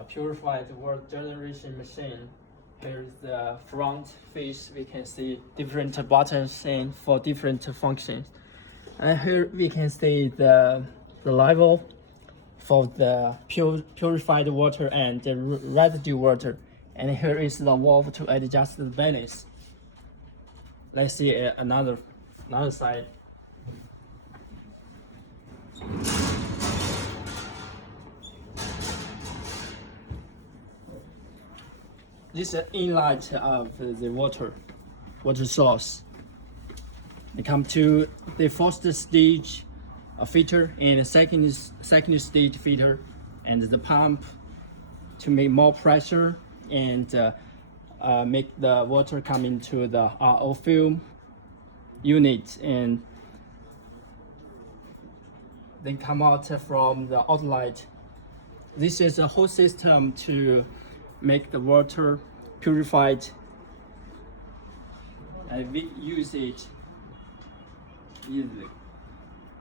a purified water generation machine. Here's the front face. We can see different buttons and for different functions. And here we can see the level for the purified water and the residue water. And here is the valve to adjust the balance. Let's see another side. This is inlet of the water source. We come to the first stage filter and the second stage filter, and the pump to make more pressure and make the water come into the RO film unit, and then come out from the outlet. This is a whole system to make the water purified, and we use it easily.